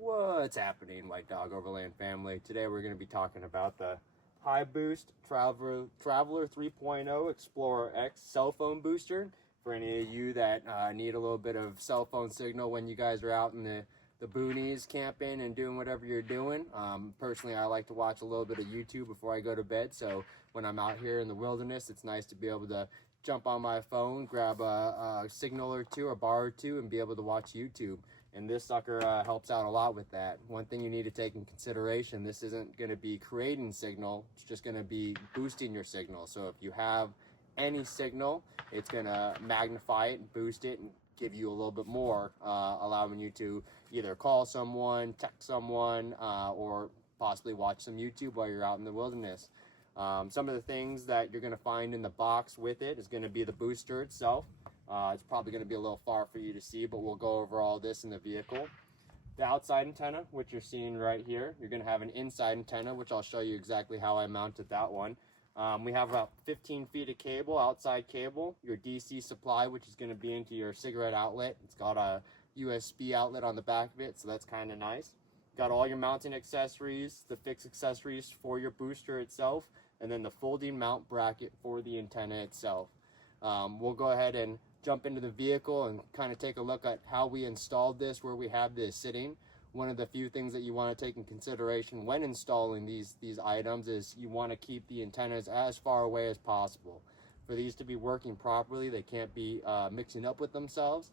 What's happening, White Dog Overland Family? Today we're going to be talking about the Hiboost Traveler 3.0 ExplorerX cell phone booster. For any of you that need a little bit of cell phone signal when you guys are out in the boonies camping and doing whatever you're doing. Personally, I like to watch a little bit of YouTube before I go to bed, so when I'm out here in the wilderness, it's nice to be able to jump on my phone, grab a signal or two, a bar or two, and be able to watch YouTube. And this sucker helps out a lot with that. One thing you need to take in consideration, this isn't going to be creating signal, it's just going to be boosting your signal. So if you have any signal, it's going to magnify it and boost it and give you a little bit more, allowing you to either call someone, text someone, or possibly watch some YouTube while you're out in the wilderness. Some of the things that you're going to find in the box with it is going to be the booster itself. It's probably going to be a little far for you to see, but we'll go over all this in the vehicle. The outside antenna, which you're seeing right here, you're going to have an inside antenna, which I'll show you exactly how I mounted that one. We have about 15 feet of cable, outside cable, your DC supply, which is going to be into your cigarette outlet. It's got a USB outlet on the back of it, so that's kind of nice. Got all your mounting accessories, the fixed accessories for your booster itself, and then the folding mount bracket for the antenna itself. We'll go ahead and jump into the vehicle and kind of take a look at how we installed this, where we have this sitting. One of the few things that you want to take in consideration when installing these items is you want to keep the antennas as far away as possible. For these to be working properly, they can't be mixing up with themselves.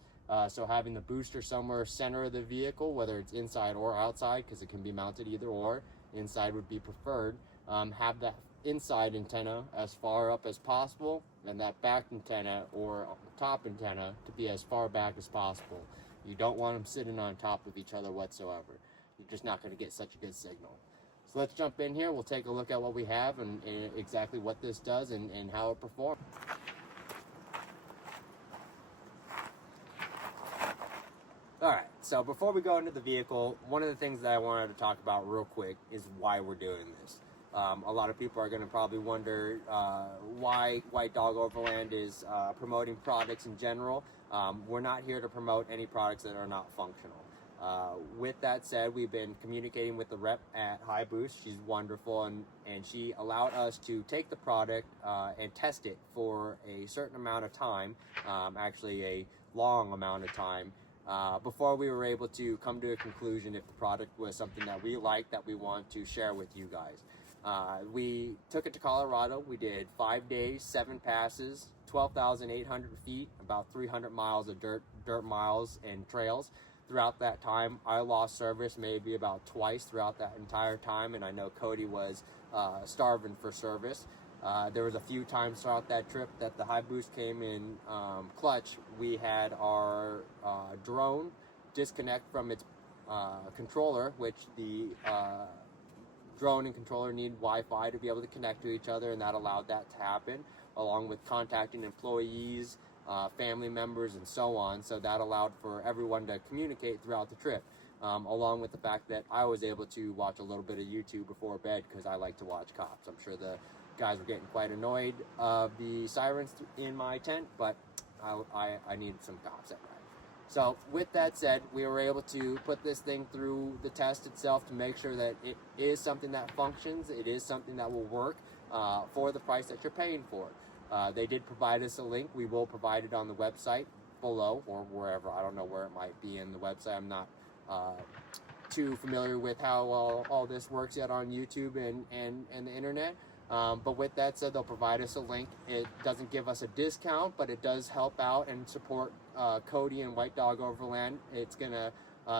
So having the booster somewhere center of the vehicle, whether it's inside or outside, because it can be mounted either or, inside would be preferred. Have that inside antenna as far up as possible, and that back antenna or top antenna to be as far back as possible. You don't want them sitting on top of each other whatsoever. You're just not going to get such a good signal. So let's jump in here. We'll take a look at what we have and exactly what this does and how it performs. Alright, so before we go into the vehicle, one of the things that I wanted to talk about real quick is why we're doing this. A lot of people are going to probably wonder why White Dog Overland is promoting products in general. We're not here to promote any products that are not functional. With that said, we've been communicating with the rep at Hiboost. She's wonderful, and she allowed us to take the product and test it for a certain amount of time, actually a long amount of time, before we were able to come to a conclusion if the product was something that we liked, that we want to share with you guys. We took it to Colorado. We did 5 days, 7 passes, 12,800 feet, about 300 miles of dirt miles and trails. Throughout that time, I lost service maybe about twice throughout that entire time, and I know Cody was starving for service. There was a few times throughout that trip that the Hiboost came in clutch. We had our drone disconnect from its controller, which the drone and controller need Wi-Fi to be able to connect to each other, and that allowed that to happen, along with contacting employees, family members, and so on. So that allowed for everyone to communicate throughout the trip, along with the fact that I was able to watch a little bit of YouTube before bed because I like to watch cops. I'm sure the guys were getting quite annoyed of the sirens in my tent, but I needed some cops at night. So with that said, we were able to put this thing through the test itself to make sure that it is something that functions, it is something that will work for the price that you're paying for. They did provide us a link. We will provide it on the website below or wherever. I don't know where it might be in the website. I'm not too familiar with how all this works yet on YouTube and the internet. But with that said, they'll provide us a link. It doesn't give us a discount, but it does help out and support Cody and White Dog Overland. It's going to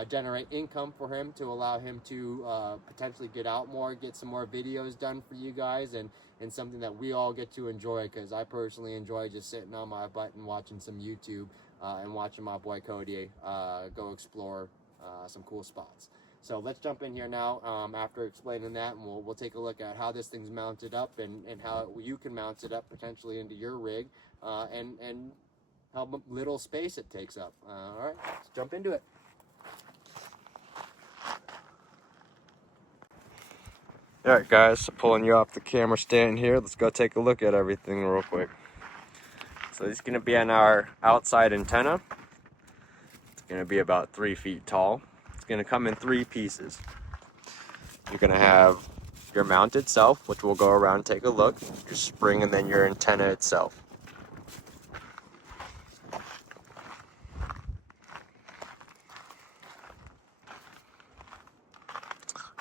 generate income for him to allow him to potentially get out more, get some more videos done for you guys, and something that we all get to enjoy, because I personally enjoy just sitting on my butt and watching some YouTube and watching my boy Cody go explore some cool spots. So let's jump in here now after explaining that, and we'll take a look at how this thing's mounted up and how you can mount it up potentially into your rig and how little space it takes up. All right, let's jump into it. All right, guys, so pulling you off the camera stand here, let's go take a look at everything real quick. So it's going to be on our outside antenna. It's going to be about 3 feet tall. It's going to come in 3 pieces. You're going to have your mount itself, which we'll go around and take a look, your spring, and then your antenna itself.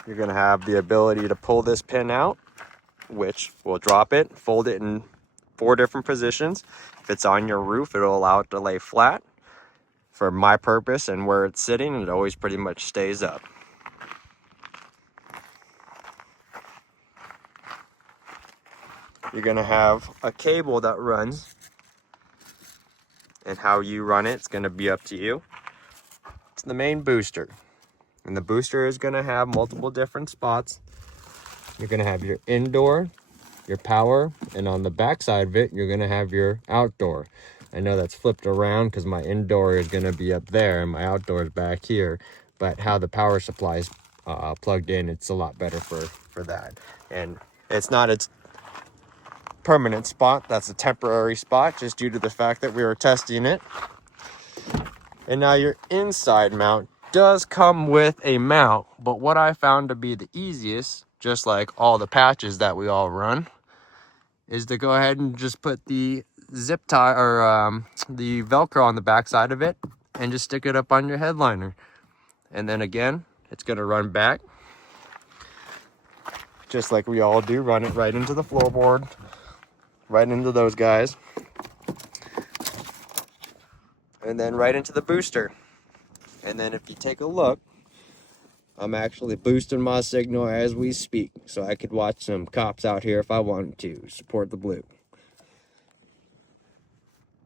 You're going to have the ability to pull this pin out, which will drop it, fold it in 4 different positions. If it's on your roof, it'll allow it to lay flat. For my purpose and where it's sitting, it always pretty much stays up. You're going to have a cable that runs, and how you run it's going to be up to you. It's the main booster, and the booster is going to have multiple different spots. You're going to have your indoor, your power, and on the back side of it, you're going to have your outdoor. I know that's flipped around because my indoor is going to be up there and my outdoor is back here, but how the power supply is plugged in, it's a lot better for that. And it's not its permanent spot, that's a temporary spot just due to the fact that we were testing it. And now your inside mount does come with a mount, but what I found to be the easiest, just like all the patches that we all run, is to go ahead and just put the zip tie or the Velcro on the back side of it and just stick it up on your headliner. And then again, it's going to run back just like we all do, run it right into the floorboard, right into those guys, and then right into the booster. And then if you take a look, I'm actually boosting my signal as we speak, so I could watch some cops out here if I wanted to support the blue.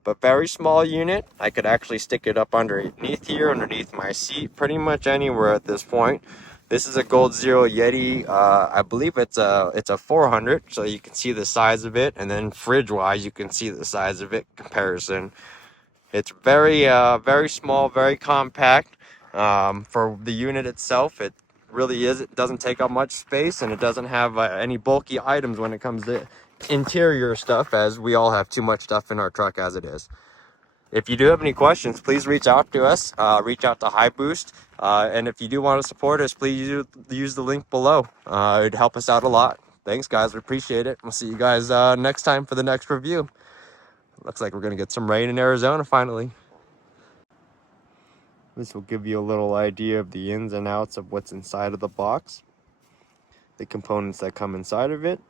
But very small unit. I could actually stick it up underneath here, underneath my seat, pretty much anywhere at this point. This is a Gold Zero Yeti. I believe it's a 400, so you can see the size of it, and then fridge wise you can see the size of it comparison. It's very very small, very compact. For the unit itself, it really is. It doesn't take up much space, and it doesn't have any bulky items when it comes to interior stuff, as we all have too much stuff in our truck as it is. If you do have any questions, please reach out to us. Reach out to Hiboost, and if you do want to support us, please use the link below. It'd help us out a lot. Thanks, guys. We appreciate it. We'll see you guys next time for the next review. Looks like we're gonna get some rain in Arizona finally. This will give you a little idea of the ins and outs of what's inside of the box, the components that come inside of it,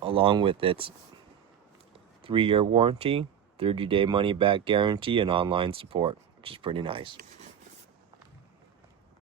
along with its 3-year warranty, 30-day money-back guarantee, and online support, which is pretty nice.